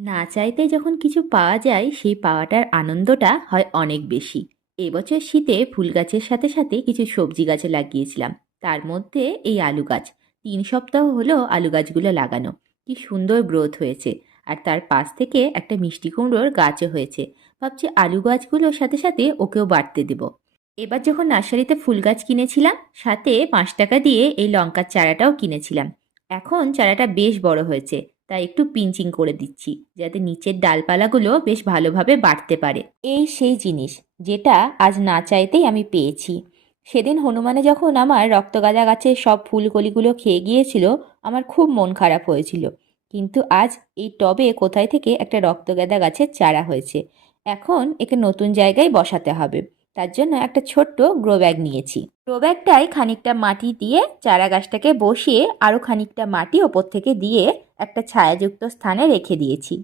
না চাইতে যখন কিছু পাওয়া যায় সেই পাওয়াটার আনন্দটা হয় অনেক বেশি। এবছর শীতে ফুল গাছের সাথে সাথে কিছু সবজি গাছও লাগিয়েছিলাম। তার মধ্যে এই আলু গাছ। 3 সপ্তাহ হলো আলু গাছগুলো লাগানো। কি সুন্দর গ্রোথ হয়েছে। আর তার পাশ থেকে একটা মিষ্টি কুমড়োর গাছও হয়েছে। ভাবছি আলু গাছগুলোর সাথে সাথে ওকেও বাড়তে দেব। এবার যখন নার্সারিতে ফুল গাছ কিনেছিলাম, সাথে 5 টাকা দিয়ে এই লঙ্কার চারাটাও কিনেছিলাম। এখন চারাটা বেশ বড় হয়েছে, তাই একটু পিঞ্চিং করে দিচ্ছি যাতে নিচের ডালপালাগুলো বেশ ভালোভাবে বাড়তে পারে। এই সেই জিনিস যেটা আজ না চাইতেই আমি পেয়েছি। সেদিন হনুমানে যখন আমার রক্তগাঁদা গাছের সব ফুলকলিগুলো খেয়ে গিয়েছিল, আমার খুব মন খারাপ হয়েছিল। কিন্তু আজ এই টবে কোথায় থেকে একটা রক্তগাঁদা গাছের চারা হয়েছে। এখন একে নতুন জায়গায় বসাতে হবে। তার জন্য একটা ছোট্ট গ্রো ব্যাগ নিয়েছি। গ্রো ব্যাগটায় খানিকটা মাটি দিয়ে চারা গাছটাকে বসিয়ে আরও খানিকটা মাটি ওপর থেকে দিয়ে একটা ছায়াযুক্ত স্থানে রেখে দিয়েছি।